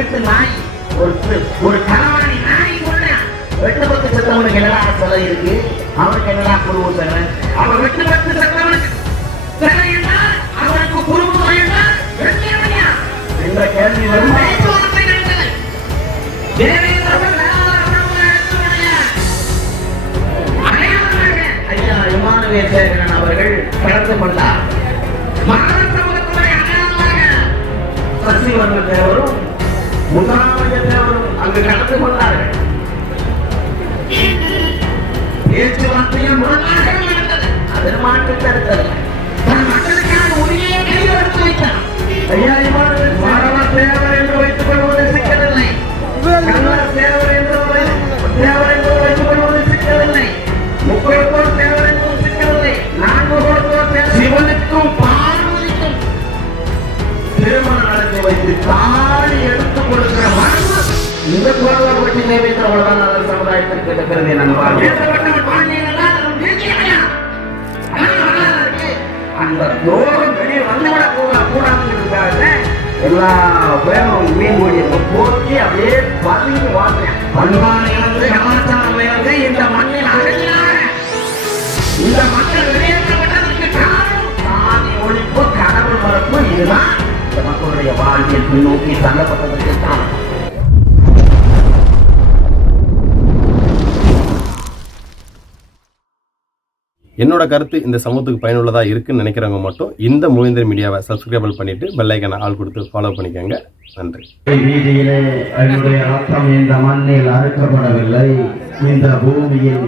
வீட்டு நாய், ஒரு களவாணி நாய் சொல்றேன். வெட்டு பத்து செத்தவனுக்கு என்னடா சிலை இருக்கு, அவனுக்கு என்னடா குருவு சிலை? அவன் வெட்டு பத்து செத்தவனுக்கு சிலை என்ன, அவனுக்கு குருவு என்ன என்ற கேள்வி வரும். ஐயா இமானுவேல் சேகரன் அவர்கள் கலந்து கொண்டார். சசிவர்ண தேவரும் முகாமய தேவரும் அங்கு கலந்து கொண்டார்கள். பேச்சுவார்த்தையில் முரணாக இருந்தது. அதில் மாற்று கருத்தல்ல. தன் மக்களுக்கான உரிமையை கையில் எடுத்து வைத்தார். ஐயா இமானுவேல் தேவர் என்று வைத்துக் கொள்வது சிக்கலில்லை. கண்ணர் தேவர் என்று வைத்துக் கொள்வது சிக்கலில்லை. முக்கோட்டோர் தேவர் என்றும் சிக்கலில்லை. நான்கு கோட்டோர் சிவனுக்கும் பார்வதிக்கும் திருமணம் நடத்தி வைத்து தாடி எடுத்துக் கொடுக்கிற மரபு இந்த கோட்டோர் பற்றி நியமித்த உலக சமுதாயத்திற்கு இருக்கிறது. அந்த தோறும் வெளியே வந்துவிட கூடாது. எல்லா பேரும் மீன்மொழியை போக்கி அப்படியே பதுங்கி வாழ்றேன். பண்பாடு இழந்து கலாச்சாரம் இழந்து இந்த மண்ணில் அழகினார இந்த மக்கள் வெளியேற்றப்பட்டதற்கு காரணம் சாதி ஒழிப்பு, கடவுள் மறுப்பு. இதுதான் இந்த மக்களுடைய வாழ்வியல் பின்னோக்கி தள்ளப்பட்டதற்கு காரணம். என்னோட கருத்து இந்த சமூகத்துக்கு பயனுள்ளதாக இருக்குன்னு நினைக்கிறவங்க மட்டும் இந்த மூவேந்தர் மீடியாவை சப்ஸ்கிரைபிள் பண்ணிட்டு பெல் ஐக்கானை ஆள் கொடுத்து ஃபாலோ பண்ணிக்கோங்க. நன்றி. வீதியிலே என்னுடைய ரத்தம் இந்த மண்ணில் அறுக்கப்படவில்லை, இந்த பூமியில்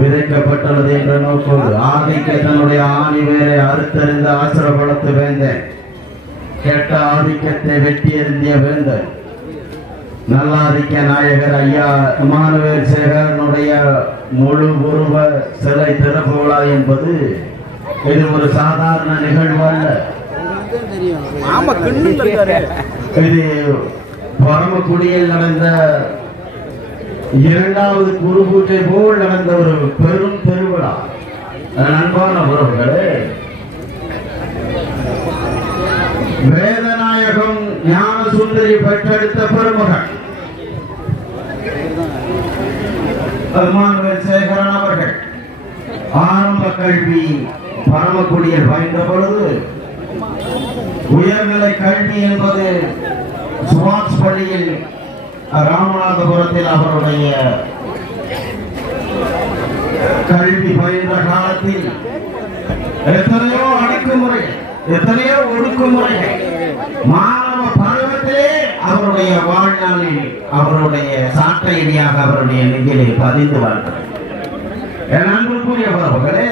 விதைக்கப்பட்டுள்ளது என்ற நோக்கோடு ஆதிக்க தன்னுடைய ஆணி வேரை அறுத்தறிந்த ஆசிரபலத்து வேந்தன், கெட்ட ஆதிக்கத்தை வெட்டி எறிந்திய வேந்தன், நல்லாதிக்க நாயகர் ஐயா இமானுவேல் சேகரனுடைய முழு உருவ சிலை திறப்பு விழா என்பது இது ஒரு சாதாரண நிகழ்வு அல்ல. இது பரமக்குடியில் நடந்த இரண்டாவது குரு பூஜை போல் நடந்த ஒரு பெரும் திருவிழா. அன்பான உறவுகளே, வேதநாயகம் ஞான சுந்தரி பெற்றெடுத்த பெருமகன் இமானுவேல் சேகரன் அவர்கள் ஆரம்ப கல்வி பரமக்குடியில் பயின்ற பொழுது உயர்நிலை கல்வி என்பது சுபாஷ் பள்ளியில் ராமநாதபுரத்தில் அவருடைய கல்வி பயின்ற காலத்தில் எத்தனையோ அடக்குமுறைகள், எத்தனையோ ஒடுக்குமுறைகள் மாணவ பருவத்திலே அவருடைய வாழ்நாளில் அவருடைய சாட்டையடியாக அவருடைய நெஞ்சிலே பதிந்து வாழ்ந்தார். என் அன்புக்குரிய உறவுகளே,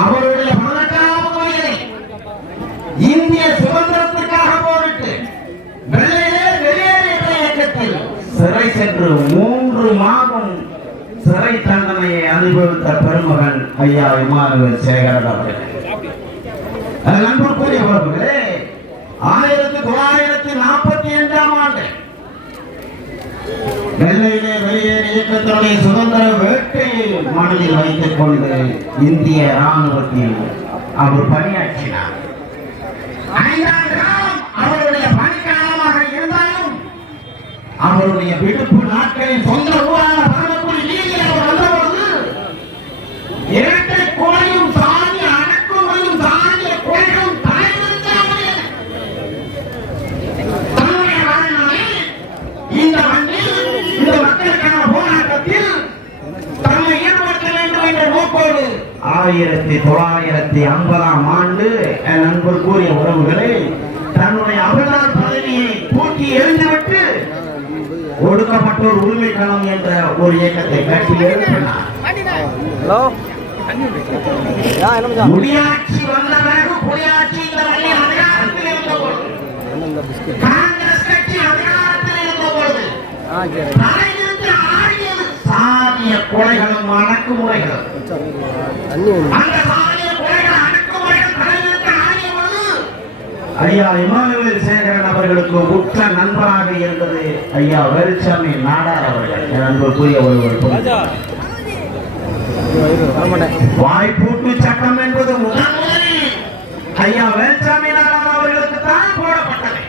அவருடைய 18ஆவது வயதில் இந்திய சுதந்திரத்திற்காக போரிட்டு வெள்ளையிலே வெளியேறு என்ற இயக்கத்தில் சிறை சென்று 3 மாதம் சிறை தண்டனையை அனுபவித்த பெருமகன் ஐயா இமானுவேல் சேகரன் அவர்கள். அன்புக்குரிய உறவுகளே, 1945ஆம் ஆண்டு வெள்ளையிலே வெளியேறு இயக்கத்தினுடைய சுதந்திர வேட்கையை மனதில் வைத்துக் கொண்டு இந்திய ராணுவத்தில் அவர் பணியாற்றினார். 5 ஆண்டுகள் அவருடைய பணிக்காலமாக இருந்தாலும் அவருடைய விடுப்பு நாட்களில் சொந்த ஊரான பரமக்குடி நீதியில் அவர் வந்தபோது இரட்டை கொலையும் சாதி அடக்குமுறையும் சாதிய கொலைகளும் தன்னுடைய வாழ்நாளில் இந்த மண்ணில் இந்த மக்களுக்கான போராட்டத்தில் தன்னை ஈடுபடுத்த வேண்டும் என்ற நோக்கோடு 1950ஆம் ஆண்டு என் நண்பர் கூறிய உறவுகளை தன்னுடைய அவதார் பதவியை தூக்கி எறிந்துவிட்டு ஒடுக்கப்பட்டோர் உரிமை களம் என்ற ஒரு இயக்கத்தை கட்டி எழுப்பினார். முடியாட்சி வந்த பிறகு குடியாட்சி இந்த மண்ணில் அதிகாரத்தில் இருந்தபோது, காங்கிரஸ் கட்சி அதிகாரத்தில் இருந்தபோது தலைநிறுத்தி ஆடியது சாதிய கொலைகளும் அடக்குமுறைகளும். அந்த சாதிய கொலைகள் அடக்குமுறைகள் தலைநிறுத்தி ஆடியபோது ஐயா இமானுவேல் சேகரன் அவர்களுக்கு உற்ற நண்பராக இருந்தது ஐயா வேலுச்சாமி நாடார் அவர்கள். நண்பருக்குரிய ஒருவர் வாய்ப்பூட்டு சட்டம் என்பது முதலில் ஐயா வேலுச்சாமி நாடார் அவர்களுக்கு தான் போடப்பட்டது.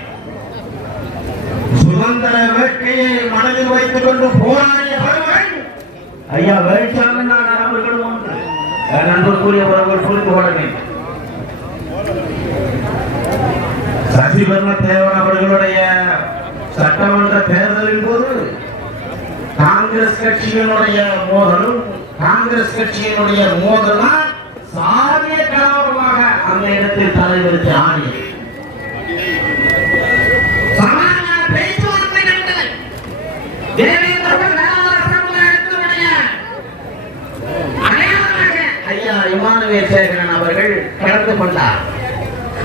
சுதந்திர வேட்கையை மனதில் வைத்துக் கொண்டு போராடியவர்கள் ஐயா வேட்சாமி அவர்களும் ஒன்று நண்பர்களுக்குரியவர்கள் புரிந்து கொள்ள வேண்டும். சசிவர்ண தேவர் அவர்களுடைய சட்டமன்ற தேர்தலின் போது காங்கிரஸ் கட்சியினுடைய மோதலும் சாதிய கலவரமாக அந்த இடத்தில் தலைவருக்கு ஆடியது. சமாதான பேச்சுவார்த்தை நடந்தது. தேவேந்திரகுல வேளாளர் சமுதாயத்தினுடைய அடையாளமாக ஐயா இமானுவேல் சேகரன் அவர்கள் கலந்து கொண்டார்.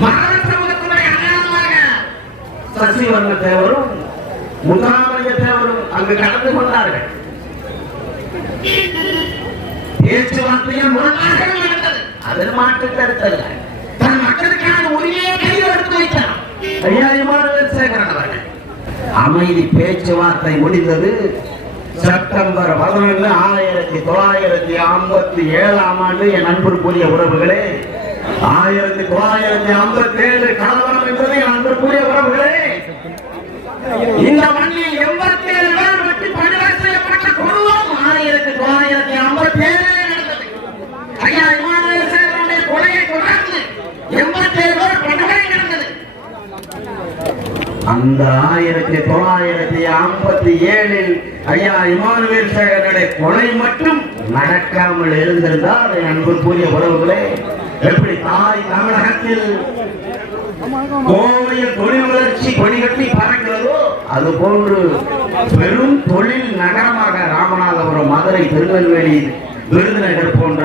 மகாராஷ்டிர சமூகத்தினுடைய அடையாளமாக சசிவர்ண தேவரும் முகாமலிங்க தேவரும் அங்கு கலந்து கொண்டார்கள். பேச்சுவார்த்தையில் முரணாக நடந்தது. அதில் மாற்று கருத்தல்ல. தன் மக்களுக்கான உரிமையை கையில் எடுத்து வைத்தார் ஐயா இமானுவேல் சேகரன் அவர்கள். அமைதி பேச்சுவார்த்தை முடிந்தது. செப்டம்பர் 11, 1957 ஆண்டு என் அன்பிற்குரிய உறவுகளே, 1957 கலவரம் என்பது என் அன்பிற்குரிய உறவுகளே, இந்த மண்ணில் 87 பேர் வெட்டி படுகொலை செய்யப்பட்ட கொடூரம் 1957 நடந்தது. ஐயா இமானுவேல் சேகரனுடைய கொலையை தொடர்ந்து 87 பேர் படுகொலை நடந்தது. அந்த 1957 ஐயா இமானுவேல் சேகரனுடைய கொலை மட்டும் நடக்காமல் இருந்திருந்தால் என் அன்புக்குரிய உறவுகளே, எப்படி தாய் தமிழகத்தில் கோவையில் தொழில் வளர்ச்சி கொடிகட்டி பறக்கிறதோ அது போன்று பெரும் தொழில் நகரமாக ராமநாதபுரம், மதுரை, திருநெல்வேலி, விருதுநகர் போன்ற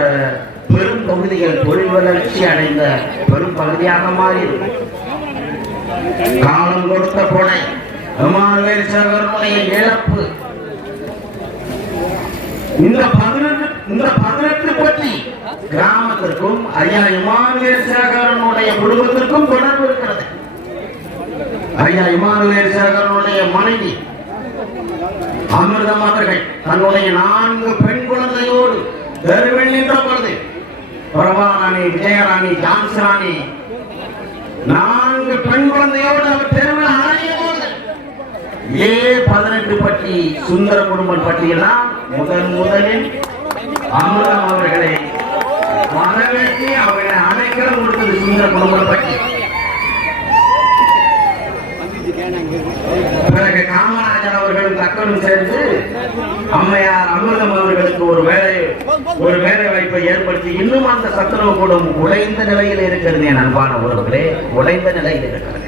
பெரும் தொகுதிகள் தொழில் வளர்ச்சி அடைந்த பெரும் பகுதியாக மாறி காலம் கொடுத்த கொடை இமானுவேல் சேகரனுடைய இழப்பு. இந்த 18 பற்றி கிராமத்திற்கும் ஐயா இமானுவேல் சேகரனுடைய குடும்பத்திற்கும் தொடர்பு இருக்கிறது. ஐயா இமானுவேல் சேகரனுடைய மனைவி அமிர்தம் அவர்கள் தன்னுடைய 4 பெண் குழந்தையோடு தெருவில் நின்ற பொழுது பிரபாராணி, விஜயராணி, ஜான்சிராணி 4 பெண் குழந்தையோடு அவர் தெருவில் ஆடிய போது 18 பற்றி சுந்தர குடும்பம் பற்றியெல்லாம் முதலில் அமிர்தம் அவர்களை வரவேற்றி அவர்களை அடைக்கலம் கொடுத்தது சுந்தர குடும்பம் பற்றி. பிறகு காமராஜர் அவர்களும் தக்கனும் சேர்ந்து அம்மையார் அமிர்தம் அவர்களுக்கு ஒரு வேலை வாய்ப்பை ஏற்படுத்தி இன்னும் அந்த சத்துணவு கூடம் உடைந்த நிலையில் இருக்கிறது. என் அன்பான உறவுகளே, உடைந்த நிலையில் இருக்கிறது.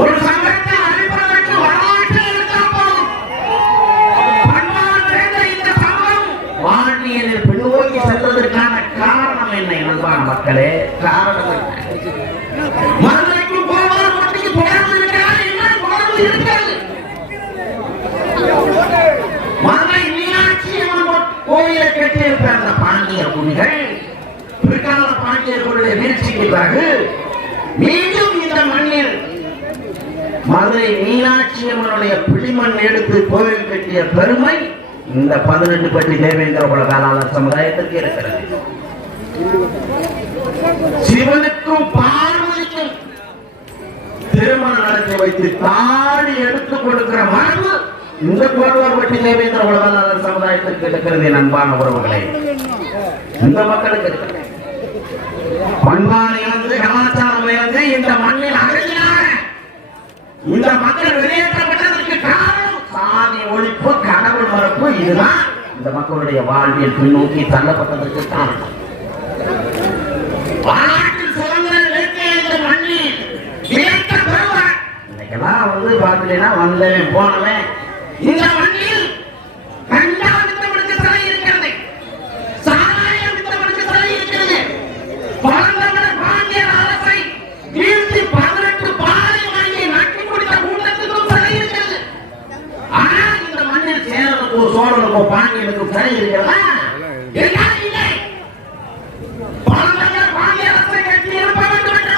ஒரு சங்கத்தை அழிப்பதற்கு வரலாற்றை எடுத்தால் போதும். பண்பாடு இந்த சமூகம் வாழ்வியலில் பின்னோக்கி சென்றதற்கான காரணம் என்ன? என் அன்பான மக்களே, காரணம் என்ன? மதுரைக்கும் கோவார் மட்டிக்கு தொடர்பு இருக்கிறார். என்ன தொடர்பு இருக்கிறது? மதுரை மீனாட்சி அம்மன் கோயிலை கட்டியிருக்கிற அந்த பாண்டிய குடிகள் பிற்கால பாண்டியர்களுடைய வீழ்ச்சிக்கு பிறகு மீண்டும் இந்த மண்ணில் மதுரை மீனாட்சி அம்மனுடைய பிடிமண் எடுத்து கோவில் கட்டிய பெருமை இந்த 18 பட்டி தேவேந்திர குல வேளாளர் சமுதாயத்திற்கு இருக்கிறது. சிவனுக்கும் பார்வதிக்கும் திருமணம் நடத்தி வைத்து தாடி எடுத்துக் கொடுக்கிற மரபு இந்த கோடுவார் பட்டி தேவேந்திர குல வேளாளர் சமுதாயத்திற்கு இருக்கிறது. அன்பான உறவுகளை, இந்த மக்களுக்கு இருக்கிறது. பண்பாடு இழந்து, கலாச்சாரம் இழந்து இந்த மண்ணில் அகதியாக இந்த மக்கள் வெளியேற்றப்பட்டதற்கு காரணம் சாதி ஒழிப்பு, கடவுள் மறுப்பு. இதுதான் இந்த மக்களுடைய வாழ்வியல் பின்னோக்கி தள்ளப்பட்டதற்கு காரணம். வரலாற்றில் சுதந்திரம் இலக்கிய இந்த மண்ணில் இழைத்த பெறுவார். இன்னைக்கெல்லாம் பார்த்தீங்கன்னா வந்தவன் போனவன் இந்த மண்ணில் கஞ்சா வித்தவனுக்கு சிலை இருக்கிறது, சாராயம் வித்தவனுக்கு சிலை இருக்கிறது. பழந்தமிழ பாண்டியர் அரசை வீழ்த்தி 18 பாலை வாங்கி நட்டி குடித்த கூட்டத்துக்கும் சிலை இருக்கிறது. ஆனால் இந்த மண்ணில் சேரனுக்கோ, சோழனுக்கோ, பாண்டியனுக்கும் சிலை இருக்கிறதா? இல்லை. பழந்தமிழ பாண்டியர் அரசை கட்டி எழுப்ப வேண்டும் என்று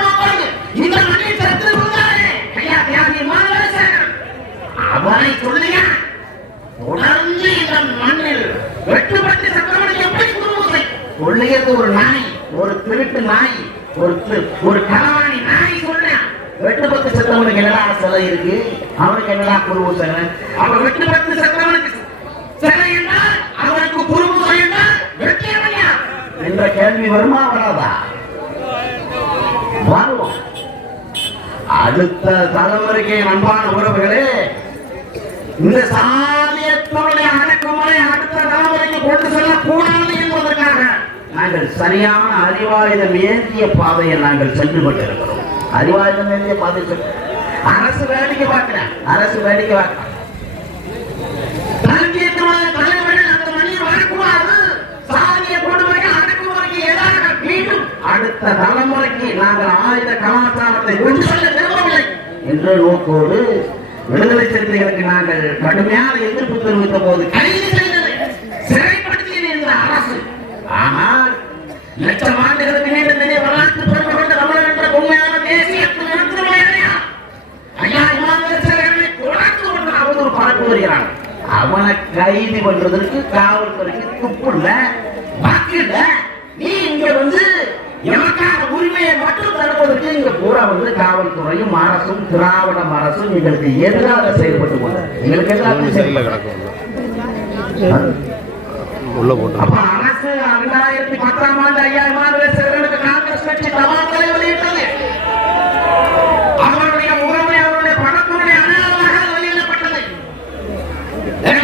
இந்த மண்ணில் செத்து இருந்தாரே ஐயா தியாகி இமானுவேல் சேகரன், அவரை சொல்லுங்க. தொடர்ந்து இந்த மண்ணில் வெட்டுப்பட்டு சக்கரவர்த்தி எப்படி குருமுசை சொல்லியது ஒரு நாய், ஒரு திருட்டு நாய், ஒரு களவாணி நாய் சொல்றேன். வெட்டுப்பட்டு செத்தவனுக்கு என்னடா சிலை இருக்கு? அவனுக்கு என்னடா குருபூசை? அவன் வெட்டு பட்டு செத்தவனுக்கு சிலை என்றால் அவனுக்கு குருபூசை என்றால் வெட்டியவனையா என்ற கேள்வி வருமா வராதா? வரும். அடுத்த தலைமுறைக்கு அன்பான உறவுகளே, இந்த சாதியத்தினுடைய அடக்குமுறை அடுத்த தலைமுறைக்கு கொண்டு செல்லக்கூடாது என்பதற்காக நாங்கள் சரியான அறிவாயுதம் ஏந்திய பாதையை நாங்கள் சென்று கொண்டிருக்கிறோம். அறிவாயுதம் ஏந்திய பாதை சென்று அரசு வேடிக்கை பார்க்கிறேன், அரசு வேடிக்கை பார்க்கிறேன். தலைவர்கள் அந்த மண்ணில் வரக்கூடாது, சாதிய கொடுமைகள் அடக்குமுறைக்கு எதிராக மீண்டும் அடுத்த தலைமுறைக்கு நாங்கள் ஆயுத கலாச்சாரத்தை கொண்டு செல்ல விரும்பவில்லை என்ற நோக்கோடு விடுதலை சிறுத்தைகளுக்கு நாங்கள் கடுமையான எதிர்ப்பு தெரிவித்த போது கைது செய்தது, சிறைப்படுத்தியது என்ற அரசு. ஆனால் லட்சம் ஆண்டுகளுக்கு நீண்ட நிறைய வரலாற்று பெருமை கொண்ட தமிழர் என்ற உண்மையான தேசியத்தின் நடத்துமையா ஐயா இமானுவேல் தொடர்ந்து கொண்டு அவதூறு பரப்பு வருகிறான். அவனை கைது பண்றதற்கு காவல்துறைக்கு துப்புள்ள பாக்கி இல்ல. நீ இங்க வந்து எமக்கான உரிமையை மட்டும் தடுப்பதற்கு இங்க பூரா வந்து காவல்துறையும் அரசும் திராவிடம் அரசும் எங்களுக்கு எதிராக செயல்பட்டு கொண்டது. எங்களுக்கு எதிராக உள்ள போட்டு அப்ப அரசு 2010ஆம் ஆண்டு ஐயா இமானுவேல் சேகரனுக்கு காங்கிரஸ் கட்சி தபால்களை வெளியிட்டது. அவருடைய முகமை அவருடைய பணத்தினுடைய அடையாளமாக வெளியிடப்பட்டது.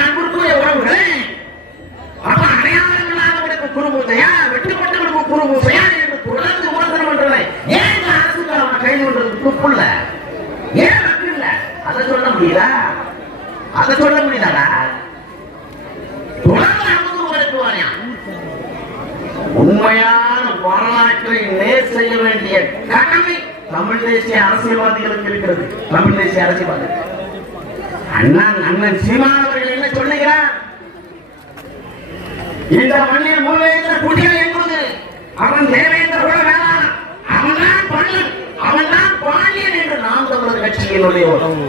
அன்புக்குரிய உறவுகளே, அப்ப அடையாளம் இல்லாதவர்களுக்கு குருபூசையா, வெட்டுப்பட்டவர்களுக்கு குருபூசையா என்று தொடர்ந்து விமர்சனம் பண்றதை ஏன் இந்த அரசுக்கு அவனை கைது பண்றது துப்புள்ள? ஏன் வெற்றி இல்ல? அதை சொல்ல முடியுதா? அதை சொல்ல முடியுதாடா? தொடர்ந்து உண்மையான வரலாற்றை நேர் செய்ய வேண்டிய கடமை தமிழ் தேசிய அரசியல்வாதிகளுக்கு இருக்கிறது. தமிழ் தேசிய அரசியல்வாதிகள் அண்ணன் சீமான் அவர்கள் என்ன சொல்லுகிறார்? இந்த மண்ணில் மூவேந்திர குடிகள் என்பது அவன் தேவேந்திர குல வேளாண், அவன்தான் பள்ளன், அவன்தான் பாண்டியன் என்று நாம் தமிழர் கட்சியினுடைய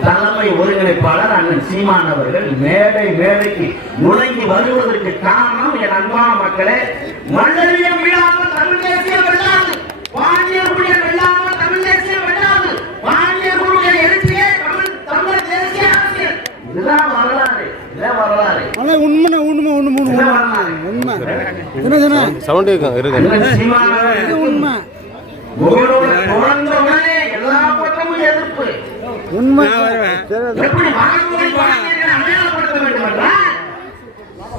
தலைமை ஒருங்கிணைப்பாளர் அண்ணன் சீமான் அவர்கள் மேடைக்கு முழங்கி வருவதற்கு காரணம் என் அன்பான மக்களே, மன்னரியம் விழாமல் தமிழ் தேசியம் வெல்லாது, பாண்டியர் குடிகள் வெல்லாமல் தமிழ் தேசியம் வெல்லாது, பாண்டியர் குடிகள் எழுச்சியே தமிழ் தேசிய அரசியல். இதுதான் வரலாறு, இதான் வரலாறு. உண்மை சவுண்ட் இருக்கு. உண்மை தொடர்ந்தவுடனே எல்லா பக்கமும் எதிர்ப்பு. உண்மை எப்படி அடையாளப்படுத்த வேண்டும் என்றால்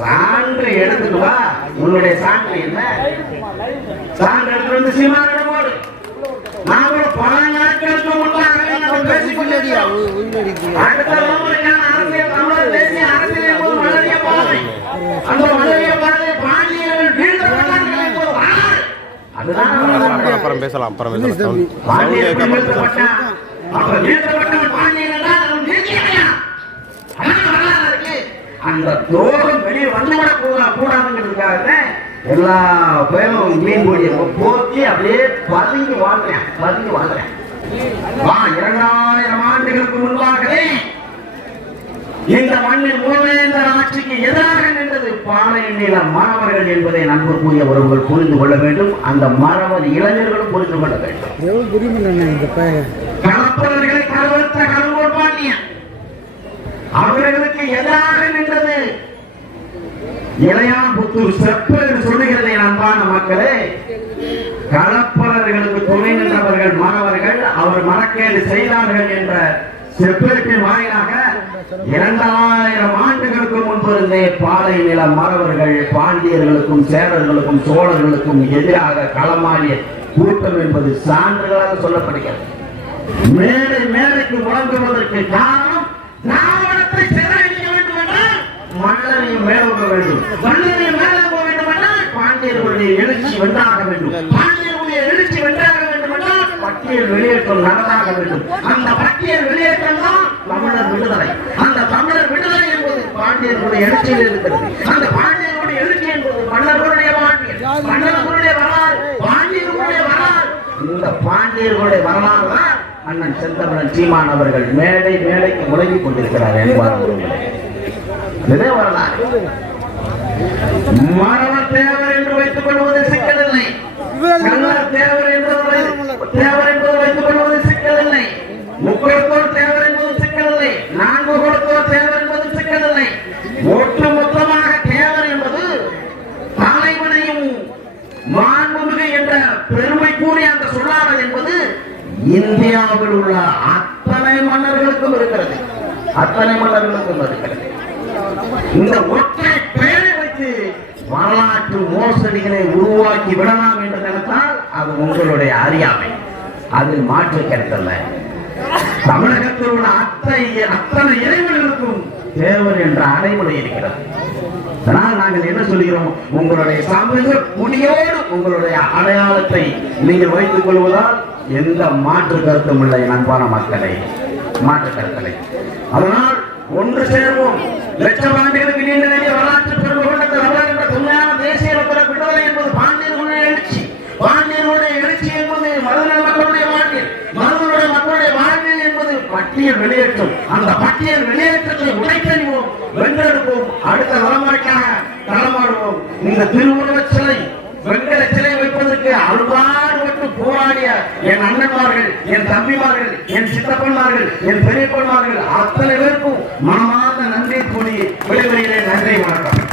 சான்று எடுத்துட்டு வா. உன்னுடைய சான்று என்ன? சான்று எடுத்து வந்து சீமானிடம் போடு. நாங்கள் பல நாட்களுக்கு முன்பாக பேசிக்கொண்டே அடுத்த தலைமுறைக்கான அரசியல் தமிழர் தேசிய அரசியல் என்பது மலரிய பாதை. அந்த மலரிய பாதை பாண்டியர்கள் வீழ்த்தப்பட்டார்கள் என்பது வரலாறு. அதுதான் அப்புறம் பேசலாம், அப்புறம் பேசலாம். அந்த துரோகம் வெளியே வந்துவிடக் கூடாதுங்கிறதுக்காக எல்லா பேரும் மீன் கொடியை போத்தி அப்படியே பதுங்கி வாழ்றேன். 2000 ஆண்டுகளுக்கு முன்பாகவே இந்த மண்ணில் மூவேந்தர் ஆட்சிக்கு எதிராக நின்றது பாளையநில மாணவர்கள் என்பதை நண்பர்களுடைய உறவுகள் புரிந்து கொள்ள வேண்டும். அந்த மாணவர் இளைஞர்களும் புரிந்து கொள்ள வேண்டும். கலப்பவர்களை கலவரத்த கலங்கோல் பாண்டியன் அவர்களுக்கு எதிராக நின்றது இளையாம்புத்தூர் செப்பு என்று சொல்லுகிறது. அன்பான மக்களே, கலப்பவர்களுக்கு துணை நின்றவர்கள் மாணவர்கள் அவர் மரக்கேடு செய்தார்கள் என்ற செப்பேட்டின் வாயிலாக 2000 ஆண்டுகளுக்கு முன்பு இருந்தே பாலை நில மறவர்கள் பாண்டியர்களுக்கும் சேரர்களுக்கும் சோழர்களுக்கும் எதிராக களமாடிய கூட்டம் என்பது சான்றுகளாக சொல்லப்படுகிறது. மேடைக்கு முழங்குவதற்கு காரணம் திராவிடத்தை சிறையிட வேண்டும் என்றால் மன்னரையும் மேலோங்க வேண்டும், மன்னரையும் மேலோங்க வேண்டும் என்றால் பாண்டியர்களுடைய எழுச்சி வென்றாக வேண்டும், பாண்டியர்களுடைய எழுச்சி வென்றாக வேண்டும் என்றால் பட்டியல் வெளியேற்றம் நடந்தாக வேண்டும். அந்த பட்டியல் வெளியேற்றம் தான் தமிழர் விடுதலை. அந்த தமிழர் விடுதலை என்பது பாண்டியர்களுடைய எழுச்சியில் இருக்கிறது. அந்த பாண்டியர்களுடைய எழுச்சி என்பது மன்னர்களுடைய பாண்டியர், மன்னர்களுடைய வரலாறு, பாண்டியர்களுடைய வரலாறு. இந்த பாண்டியர்களுடைய வரலாறு தான் அண்ணன் செந்தமிழன் சீமான் அவர்கள் மேடைக்கு முழங்கிக் கொண்டிருக்கிறார் என்பார். இதே வரலாறு. மரவ தேவர் என்று வைத்துக் கொள்வது சிக்கலில்லை, தேவர் என்பது வைத்துக் கொள்வது சிக்கலில்லை, முக்குளத்தோர் தேவர் என்பது சிக்கலில்லை. இந்தியாவில் உள்ள அத்தனை மன்னர்களுக்கும் இருக்கிறது. இந்த ஒற்றை பெயரை வைத்து வரலாற்று மோசடிகளை உருவாக்கி விடலாம் என்று நினைத்தால் அது உங்களுடைய அறியாமை. அதில் மாற்று கருத்தல்ல. தமிழகத்தில் உள்ள அத்தனை இறைவர்களுக்கும் தேவர் என்ற அடைமொழி இருக்கிறது. அதனால் நாங்கள் என்ன சொல்கிறோம், உங்களுடைய சமூக குடியோடு உங்களுடைய அடையாளத்தை நீங்கள் வைத்துக் கொள்வதால் எந்த மாற்று கருத்தும் இல்லை. அன்பான மக்களை, மாற்று கருத்தலை. அதனால் ஒன்று சேர்வோம். லட்சம் ஆண்டுகளுக்கு நீண்ட நெடிய வரலாற்று பெருமை கொண்ட தமிழர் என்ற தொன்மையான தேசிய மக்கள் விடுதலை என்பது பாண்டியர்களுடைய எழுச்சி. பாண்டியர்களுடைய எழுச்சி என்பது மருதநல மக்களுடைய வாழ்வில், மருதனுடைய மக்களுடைய வாழ்வில் என்பது பட்டியல் வெளியேற்றம். அந்த பட்டியல் வெளியேற்றத்தை உடைத்தறிவோம், வென்றெடுப்போம், அடுத்த தலைமுறைக்காக களமாடுவோம். இந்த திருவுருவச் சிலை, வெங்கல சிலை வைப்பதற்கு அறுபாடுபட்டு போராடிய என் அண்ணன்மார்கள், என் தம்பிமார்கள், என் சித்தப்பன்மார்கள், என் பெரியப்பன்மார்கள் அத்தனை பேருக்கும் மனமார்ந்த நன்றி கூறி விடைபெறுகிறேன். நன்றி, வணக்கம்.